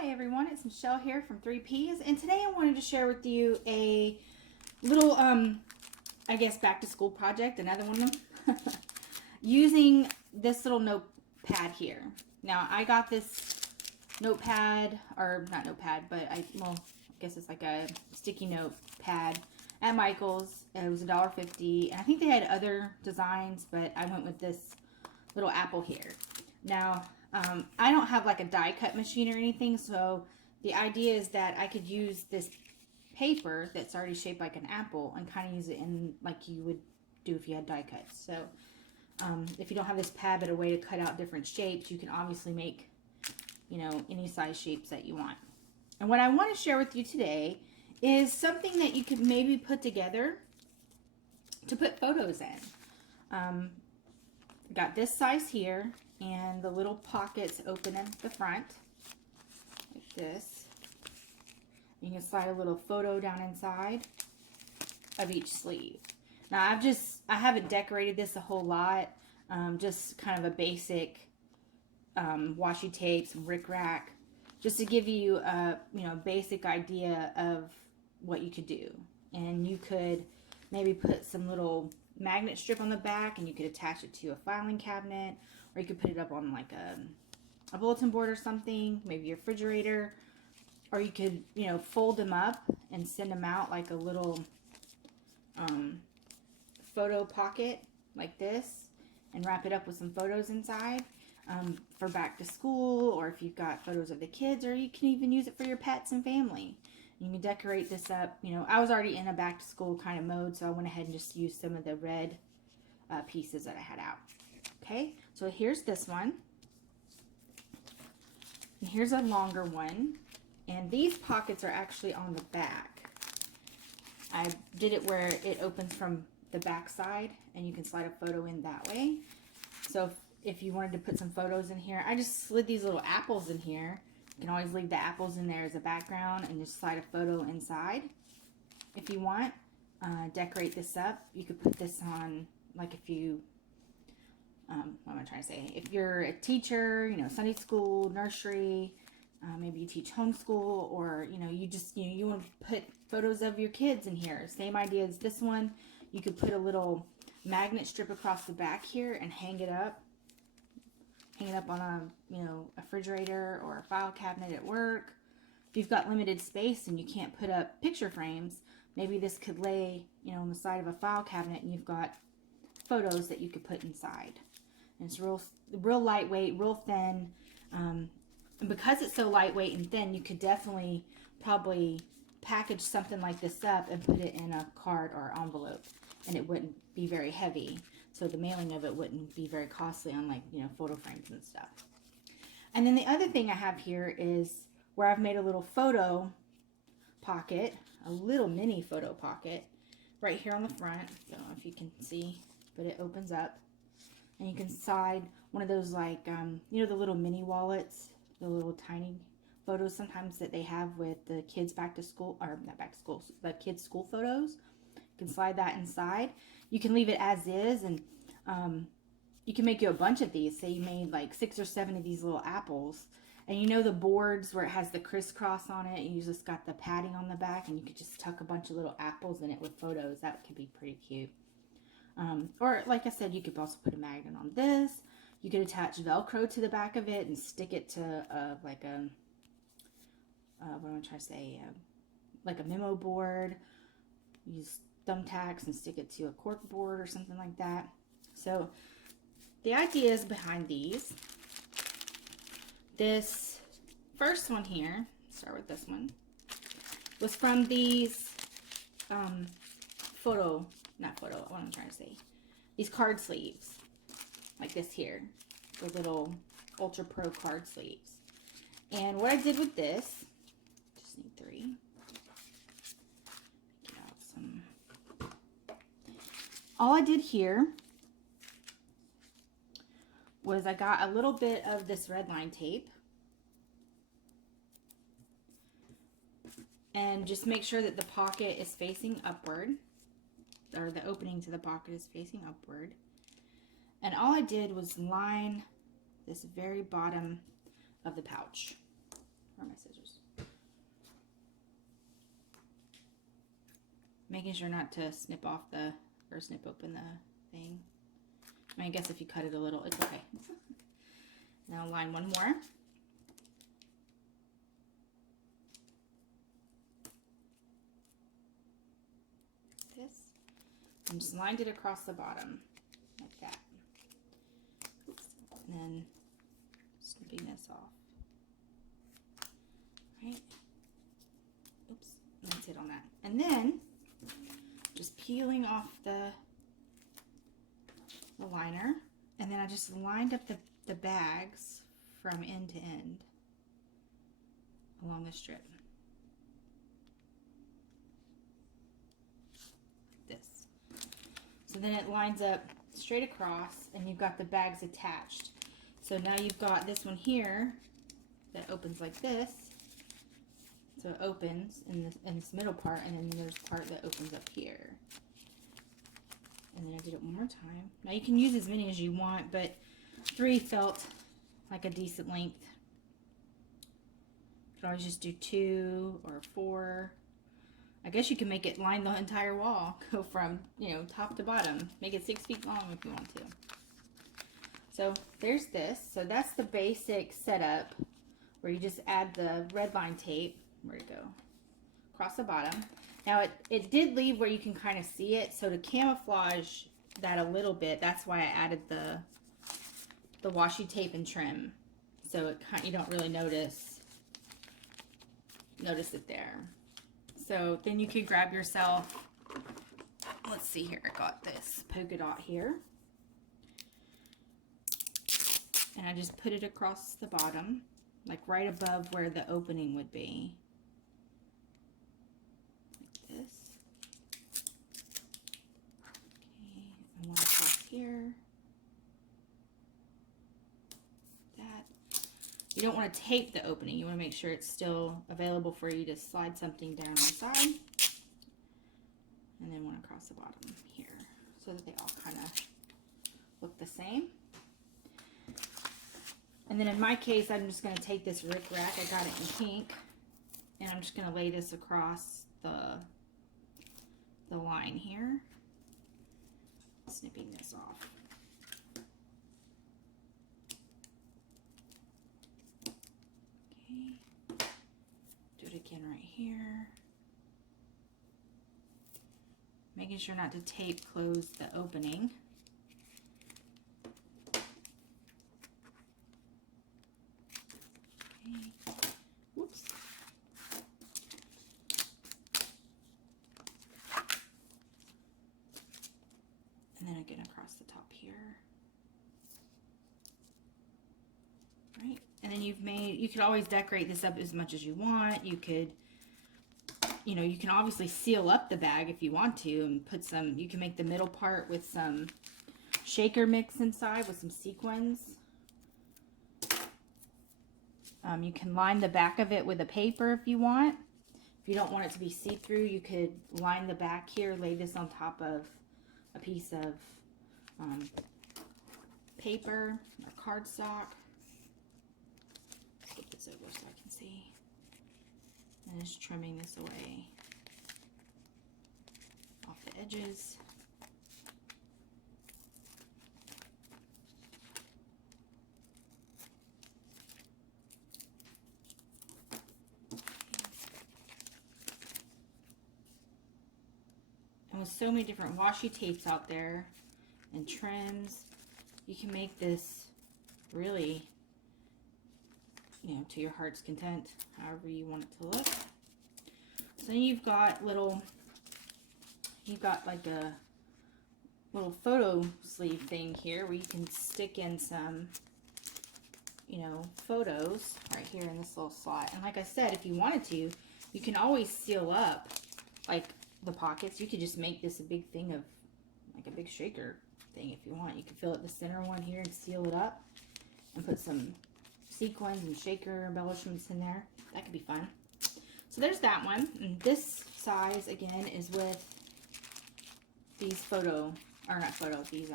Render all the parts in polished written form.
Hi everyone, it's Michelle here from 3Ps, and today I wanted to share with you a little, I guess back to school project, another one using this little notepad here. Now I got this notepad, or not notepad, but I guess it's like a sticky note pad at Michael's. It was $1.50, and I think they had other designs, but I went with this little apple here. Now, I don't have like a die cut machine or anything, so the idea is that I could use this paper that's already shaped like an apple and kind of use it in like you would do if you had die cuts. So if you don't have this pad but a way to cut out different shapes, you can obviously make, you know, any size shapes that you want. And what I want to share with you today is something that you could maybe put together to put photos in. Got this size here, and the little pockets open in the front like this. You can slide a little photo down inside of each sleeve. Now I haven't decorated this a whole lot, just kind of a basic washi tape, some rickrack, just to give you a basic idea of what you could do. And you could maybe put some little magnet strip on the back, and you could attach it to a filing cabinet, or you could put it up on like a bulletin board or something, maybe your refrigerator, or you could, you know, fold them up and send them out like a little photo pocket like this, and wrap it up with some photos inside for back to school, or if you've got photos of the kids, or you can even use it for your pets and family. You can decorate this up. You know, I was already in a back to school kind of mode, so I went ahead and just used some of the red pieces that I had out. Okay, so here's this one. And here's a longer one. And these pockets are actually on the back. I did it where it opens from the back side, and you can slide a photo in that way. So if you wanted to put some photos in here, I just slid these little apples in here. You can always leave the apples in there as a background and just slide a photo inside. If you want, decorate this up. You could put this on, like if you, what am I trying to say? If you're a teacher, you know, Sunday school, nursery, maybe you teach homeschool, or, you know, you just, you want to put photos of your kids in here. Same idea as this one. You could put a little magnet strip across the back here and hang it up. Hang it up on a, you know, a refrigerator or a file cabinet at work. If you've got limited space and you can't put up picture frames, maybe this could lay, you know, on the side of a file cabinet, and you've got photos that you could put inside. And it's real lightweight, real thin. And because it's so lightweight and thin, you could definitely probably package something like this up and put it in a card or envelope, and it wouldn't be very heavy. So the mailing of it wouldn't be very costly, unlike, you know, photo frames and stuff. And then the other thing I have here is where I've made a little photo pocket, a little mini photo pocket right here on the front. I don't know if you can see, but it opens up, and you can slide one of those, like, you know, the little mini wallets, the little tiny photos sometimes that they have with the kids back to school, or not back to school, the kids school photos. You can slide that inside. You can leave it as is, and you can make you a bunch of these. Say you made like 6 or 7 of these little apples, and you know the boards where it has the crisscross on it, and you just got the padding on the back, and you could just tuck a bunch of little apples in it with photos. That could be pretty cute. Or like I said, you could also put a magnet on this. You could attach Velcro to the back of it and stick it to like a, what am I trying to say, like a memo board. Use thumbtacks and stick it to a cork board or something like that. So the ideas behind these, this first one here, start with this one, was from these what am I trying to say, these card sleeves like this here, the little Ultra Pro card sleeves. And what I did with this, just need 3. All I did here was I got a little bit of this red line tape, and just make sure that the pocket is facing upward, or the opening to the pocket is facing upward. And all I did was line this very bottom of the pouch Where are my scissors? Making sure not to snip off or snip open the thing. I mean, I guess if you cut it a little, it's okay. Now line one more. This. And just lined it across the bottom, like that. Oops. And then snipping this off. Right. Oops. That's it on that. And then just peeling off the liner, and then I just lined up the bags from end to end along the strip. Like this. So then it lines up straight across, and you've got the bags attached. So now you've got this one here that opens like this. So it opens in this middle part, and then there's part that opens up here. And then I did it one more time. Now you can use as many as you want, but 3 felt like a decent length. You could always just do 2 or 4. I guess you can make it line the entire wall. Go from, you know, top to bottom. Make it 6 feet long if you want to. So there's this. So that's the basic setup where you just add the red line tape. Where'd it go? Across the bottom. Now it did leave where you can kind of see it, so to camouflage that a little bit, that's why I added the washi tape and trim, so it you don't really notice it there. So then you could grab yourself, let's see here, I got this polka dot here, and I just put it across the bottom, like right above where the opening would be. This. Okay, and one across here. That. You don't want to tape the opening. You want to make sure it's still available for you to slide something down the side. And then one across the bottom here, so that they all kind of look the same. And then in my case, I'm just going to take this Rick Rack. I got it in pink. And I'm just going to lay this across the line here, snipping this off. Okay, do it again right here. Making sure not to tape close the opening. Okay. Whoops. And then again across the top here. Right. And then you could always decorate this up as much as you want. You could, you know, you can obviously seal up the bag if you want to and put some, you can make the middle part with some shaker mix inside with some sequins. You can line the back of it with a paper if you want. If you don't want it to be see-through, you could line the back here, lay this on top of a piece of paper or cardstock. Flip this over so I can see. And just trimming this away off the edges. And with so many different washi tapes out there and trims, you can make this really, you know, to your heart's content, however you want it to look. So then you've got like a little photo sleeve thing here where you can stick in some, you know, photos right here in this little slot. And like I said, if you wanted to, you can always seal up like the pockets. You could just make this a big thing of like a big shaker thing if you want. You can fill it the center one here and seal it up and put some sequins and shaker embellishments in there. That could be fun. So there's that one. And this size again is with these these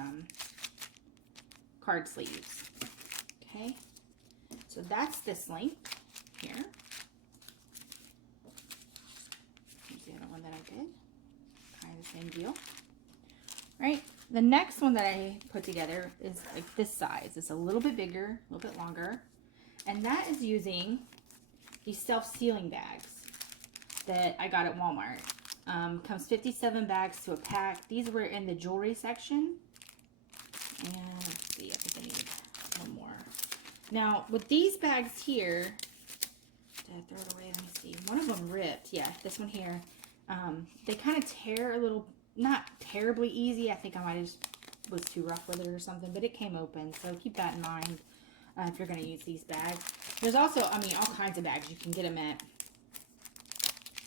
card sleeves. Okay, so that's this length here. same deal. Right? The next one that I put together is like this size. It's a little bit bigger, a little bit longer. And that is using these self-sealing bags that I got at Walmart. Comes 57 bags to a pack. These were in the jewelry section. And let's see, I think I need one more. Now, with these bags here, did I throw it away? Let me see. One of them ripped. Yeah, this one here. They kind of tear a little, not terribly easy. I think I might have just was too rough with it or something, but it came open. So keep that in mind if you're going to use these bags. There's also, I mean, all kinds of bags. You can get them at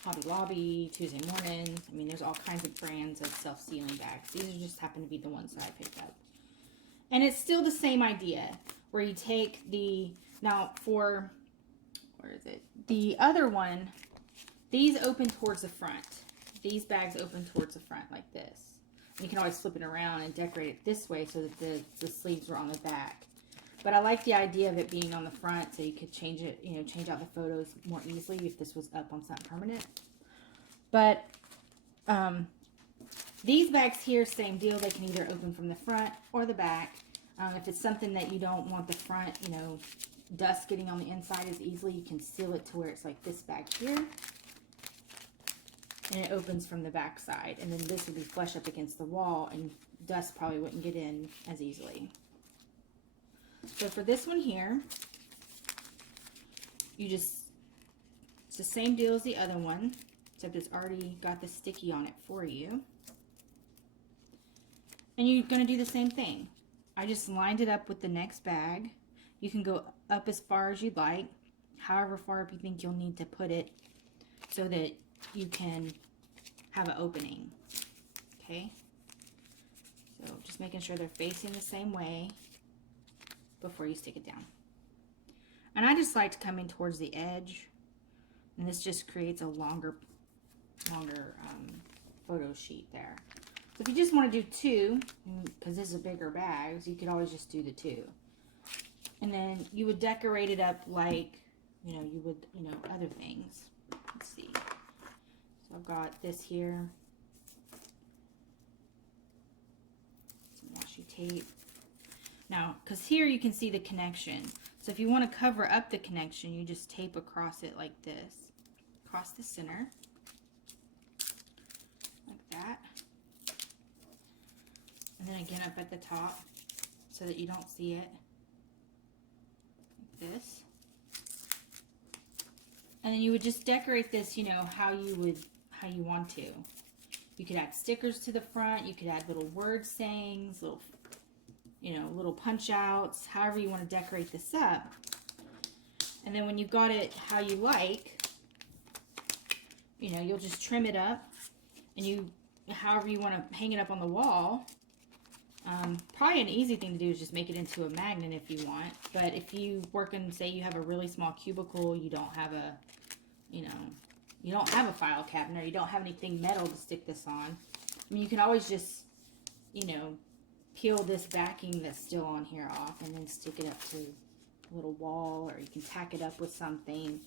Hobby Lobby, Tuesday Morning. I mean, there's all kinds of brands of self-sealing bags. These just happen to be the ones that I picked up. And it's still the same idea where you take the, now for, where is it? The other one, these open towards the front. These bags open towards the front like this. And you can always flip it around and decorate it this way so that the sleeves are on the back. But I like the idea of it being on the front so you could change it, you know, change out the photos more easily if this was up on something permanent. But these bags here, same deal. They can either open from the front or the back. If it's something that you don't want the front, you know, dust getting on the inside as easily, you can seal it to where it's like this bag here. And it opens from the back side. And then this would be flush up against the wall and dust probably wouldn't get in as easily. So for this one here, you just, it's the same deal as the other one, except it's already got the sticky on it for you. And you're going to do the same thing. I just lined it up with the next bag. You can go up as far as you'd like, however far up you think you'll need to put it so that you can have an opening. Okay? So just making sure they're facing the same way before you stick it down. And I just like to come in towards the edge, and this just creates a longer photo sheet there. So if you just want to do two, because this is a bigger bag, so you could always just do the two. And then you would decorate it up like, you know, you would, you know, other things. Let's see. So I've got this here. Some washi tape. Now, because here you can see the connection. So if you want to cover up the connection, you just tape across it like this. Across the center. Like that. And then again up at the top so that you don't see it. Like this. And then you would just decorate this, you know, how you want to. You could add stickers to the front. You could add little word sayings, little, you know, little punch outs, however you want to decorate this up. And then when you've got it how you like, you know, you'll just trim it up, and you, however you want to hang it up on the wall. Probably an easy thing to do is just make it into a magnet if you want. But if you work in, say you have a really small cubicle, you don't have a, you know, you don't have a file cabinet, or you don't have anything metal to stick this on. I mean, you can always just, you know, peel this backing that's still on here off and then stick it up to a little wall, or you can tack it up with something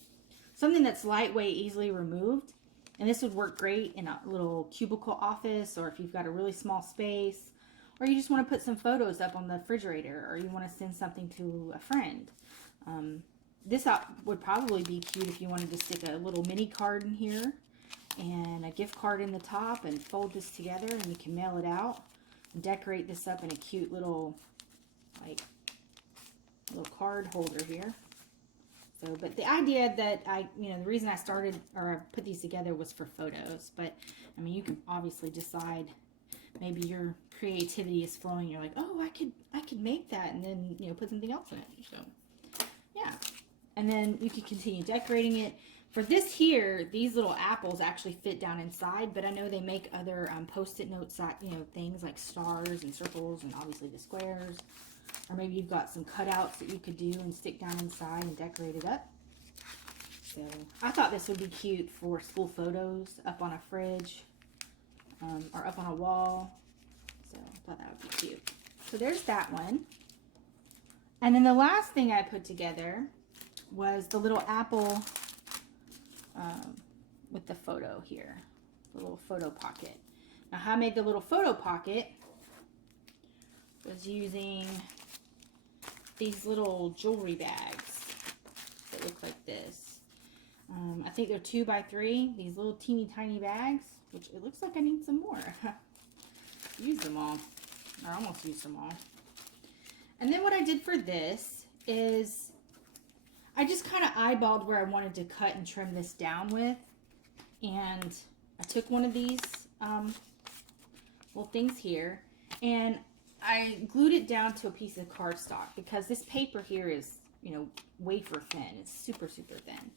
that's lightweight, easily removed. And this would work great in a little cubicle office, or if you've got a really small space, or you just want to put some photos up on the refrigerator, or you want to send something to a friend. This would probably be cute if you wanted to stick a little mini card in here and a gift card in the top and fold this together, and you can mail it out and decorate this up in a cute little, like, little card holder here. So, but the idea that the reason I started or put these together was for photos. But I mean, you can obviously decide, maybe your creativity is flowing. You're like, oh, I could make that, and then, you know, put something else in it. So yeah, and then you can continue decorating it. For this here, these little apples actually fit down inside, but I know they make other post-it notes, you know, things like stars and circles, and obviously the squares. Or maybe you've got some cutouts that you could do and stick down inside and decorate it up. So I thought this would be cute for school photos, up on a fridge, or up on a wall. So I thought that would be cute. So there's that one. And then the last thing I put together was the little apple with the photo here, the little photo pocket. Now, how I made the little photo pocket was using these little jewelry bags that look like this. I think they're 2 by 3, these little teeny tiny bags, which it looks like I need some more. Use them all, or almost used them all. And then what I did for this is I just kind of eyeballed where I wanted to cut and trim this down with. And I took one of these little things here and I glued it down to a piece of cardstock because this paper here is, you know, wafer thin. It's super, super thin.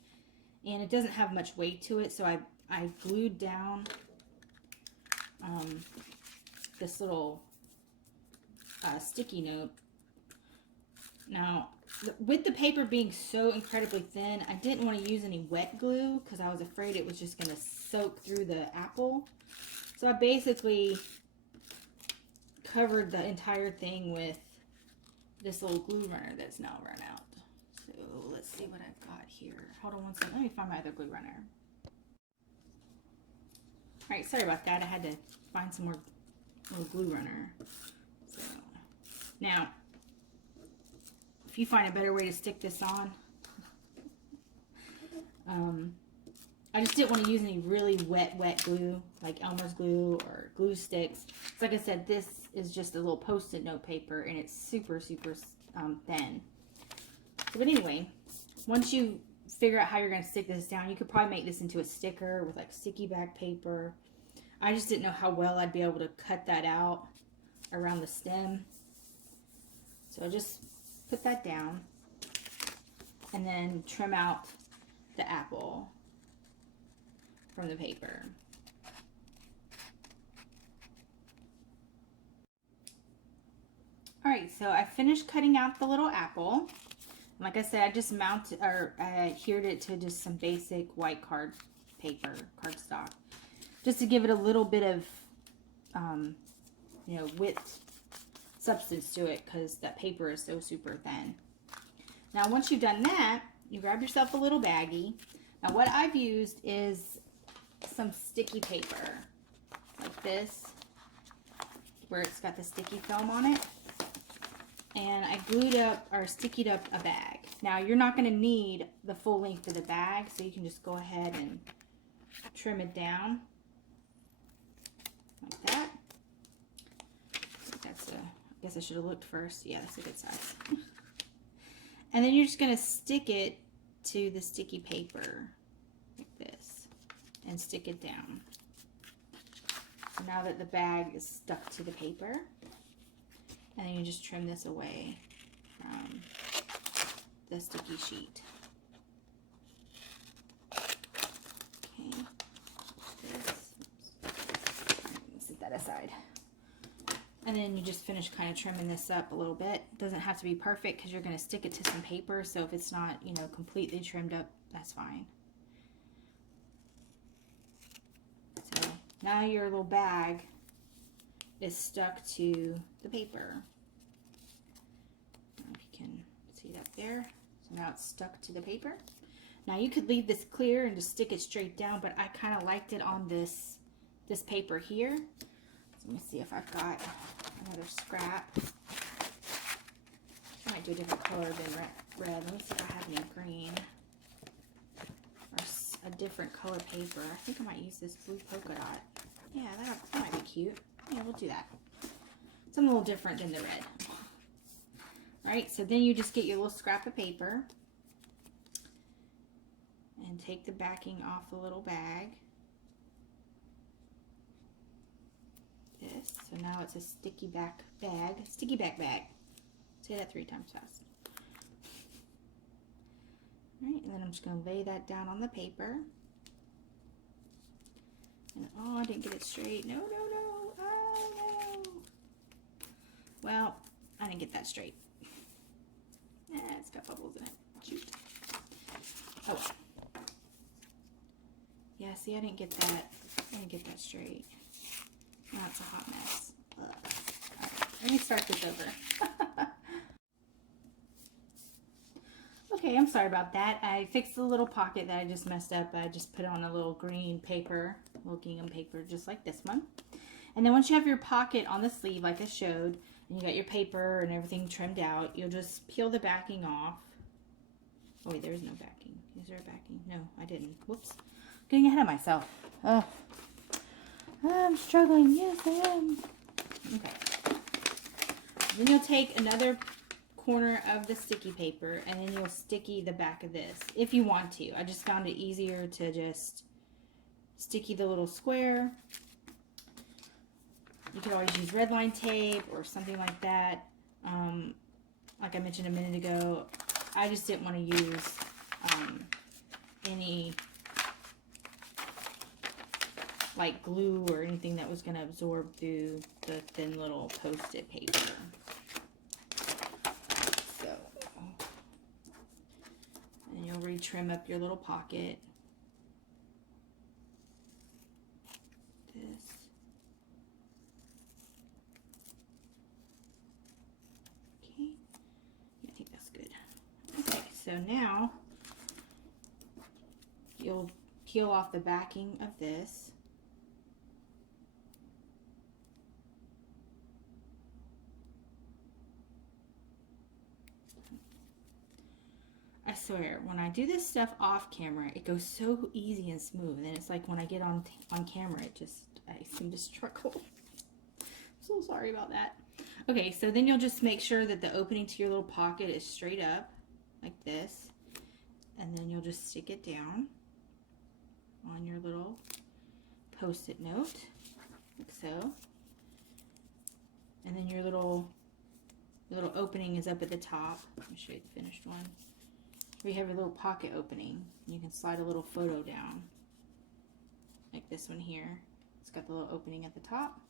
And it doesn't have much weight to it, so I glued down this little sticky note. Now, with the paper being so incredibly thin, I didn't want to use any wet glue because I was afraid it was just going to soak through the apple. So I basically covered the entire thing with this little glue runner that's now run out. So let's see what I've got here. Hold on one second. Let me find my other glue runner. Alright, sorry about that. I had to find some more little glue runner. So now, if you find a better way to stick this on, I just didn't want to use any really wet glue like Elmer's glue or glue sticks. So like I said, this is just a little post-it note paper and it's super, super thin. But anyway, once you figure out how you're going to stick this down, you could probably make this into a sticker with like sticky back paper. I just didn't know how well I'd be able to cut that out around the stem. So just put that down and then trim out the apple from the paper. Alright, so I finished cutting out the little apple. Like I said, I just mounted or adhered it to just some basic white card paper, cardstock, just to give it a little bit of, you know, width, substance to it because that paper is so super thin. Now, once you've done that, you grab yourself a little baggie. Now, what I've used is some sticky paper like this, where it's got the sticky film on it. And I glued up or stickied up a bag. Now you're not going to need the full length of the bag, so you can just go ahead and trim it down like that. That's I guess I should have looked first. Yeah, that's a good size. And then you're just going to stick it to the sticky paper like this and stick it down. So now that the bag is stuck to the paper, and then you just trim this away from the sticky sheet. Okay, set that aside. And then you just finish kind of trimming this up a little bit. It doesn't have to be perfect because you're going to stick it to some paper, so if it's not, you know, completely trimmed up, that's fine. So now your little bag is stuck to the paper. I don't know if you can see that there. So now it's stuck to the paper. Now you could leave this clear and just stick it straight down, but I kind of liked it on this paper here. So let me see if I've got another scrap. I might do a different color than red. Let me see if I have any green or a different color paper. I think I might use this blue polka dot. Yeah, that might be cute. Yeah, we'll do that. Something a little different than the red. Alright, so then you just get your little scrap of paper and take the backing off the little bag. This. So now it's a sticky back bag. Sticky back bag. Say that 3 times fast. Alright, and then I'm just going to lay that down on the paper. And, oh, I didn't get it straight. No. Oh, no. Well, I didn't get that straight. It's got bubbles in it. Shoot. Oh, well. Yeah, see, I didn't get that straight. Now it's a hot mess. Ugh. All right, let me start this over. Okay, I'm sorry about that. I fixed the little pocket that I just messed up. I just put on a little green paper, little gingham paper, just like this one. And then once you have your pocket on the sleeve like I showed, and you got your paper and everything trimmed out, you'll just peel the backing off. Oh wait, there is no backing. Is there a backing? No, I didn't. Whoops. Getting ahead of myself. Oh, I'm struggling. Yes, I am. Okay. Then you'll take another corner of the sticky paper and then you'll sticky the back of this if you want to. I just found it easier to just sticky the little square. You could always use red line tape or something like that. Like I mentioned a minute ago, I just didn't want to use any like glue or anything that was going to absorb through the thin little Post-it paper. So, and you'll retrim up your little pocket. This. Okay, I think that's good. Okay, so now you'll peel off the backing of this. I swear, when I do this stuff off camera, it goes so easy and smooth. And it's like when I get on camera, I seem to struggle. I'm so sorry about that. Okay, so then you'll just make sure that the opening to your little pocket is straight up, like this. And then you'll just stick it down on your little Post-it note, like so. And then your little opening is up at the top. Let me show you the finished one. Where you have your little pocket opening. You can slide a little photo down, like this one here. It's got the little opening at the top.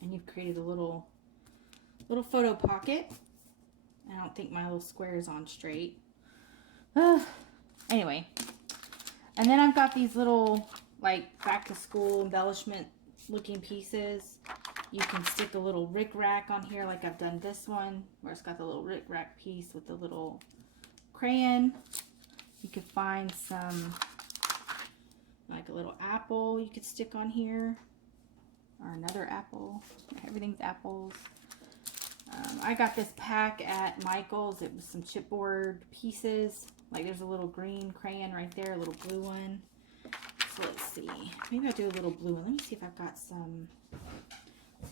And you've created a little photo pocket. I don't think my little square is on straight. Anyway, and then I've got these little like back to school embellishment looking pieces. You can stick a little rick-rack on here like I've done this one, where it's got the little rick-rack piece with the little crayon. You could find some, like a little apple you could stick on here, or another apple. Everything's apples. I got this pack at Michael's. It was some chipboard pieces. Like there's a little green crayon right there, a little blue one. So let's see. Maybe I'll do a little blue one. Let me see if I've got some.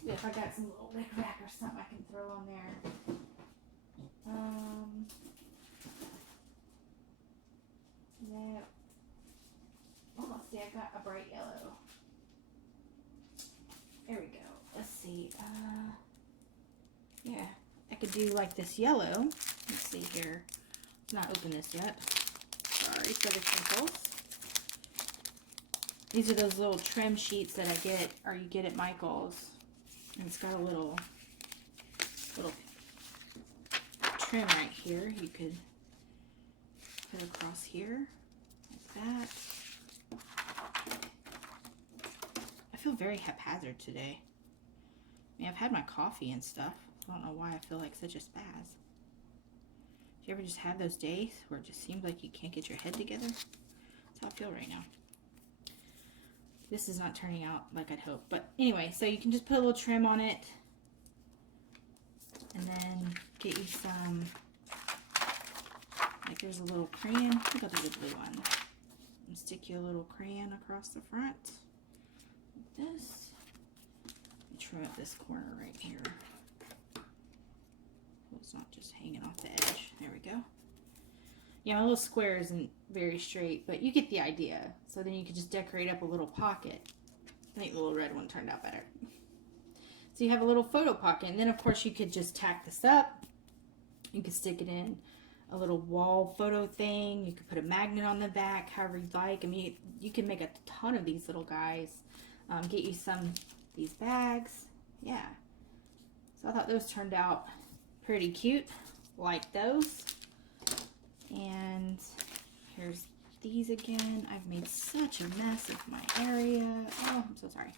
If I got some little rick-rack or something I can throw on there. No. Oh, let's see. I got a bright yellow. There we go. Let's see. Yeah, I could do like this yellow. Let's see here. Not open this yet. Sorry for the crinkles. These are those little trim sheets that I get, or you get at Michael's. And it's got a little trim right here. You could put across here like that. I feel very haphazard today. I mean, I've had my coffee and stuff. I don't know why I feel like such a spaz. Do you ever just have those days where it just seems like you can't get your head together? That's how I feel right now. This is not turning out like I'd hoped. But anyway, so you can just put a little trim on it. And then get you some, like there's a little crayon. I think I'll do the blue one. And stick you a little crayon across the front. Like this. And trim up this corner right here. So it's not just hanging off the edge. There we go. Yeah, my little square isn't very straight, but you get the idea. So then you could just decorate up a little pocket. I think the little red one turned out better. So you have a little photo pocket, and then of course you could just tack this up. You could stick it in a little wall photo thing. You could put a magnet on the back, however you'd like. I mean, you can make a ton of these little guys. Get you some these bags. Yeah. So I thought those turned out pretty cute, like those. And here's these again. I've made such a mess of my area. Oh, I'm so sorry.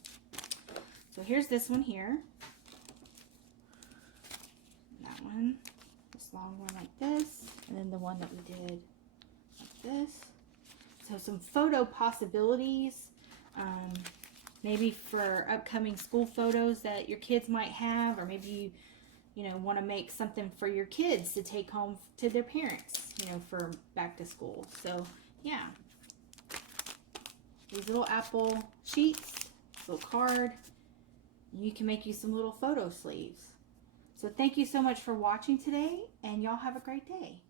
So here's this one here. That one. This long one like this. And then the one that we did like this. So some photo possibilities. maybe for upcoming school photos that your kids might have, or maybe you know, want to make something for your kids to take home to their parents, you know, for back to school. So yeah, these little apple sheets, little card, you can make you some little photo sleeves. So thank you so much for watching today, and y'all have a great day.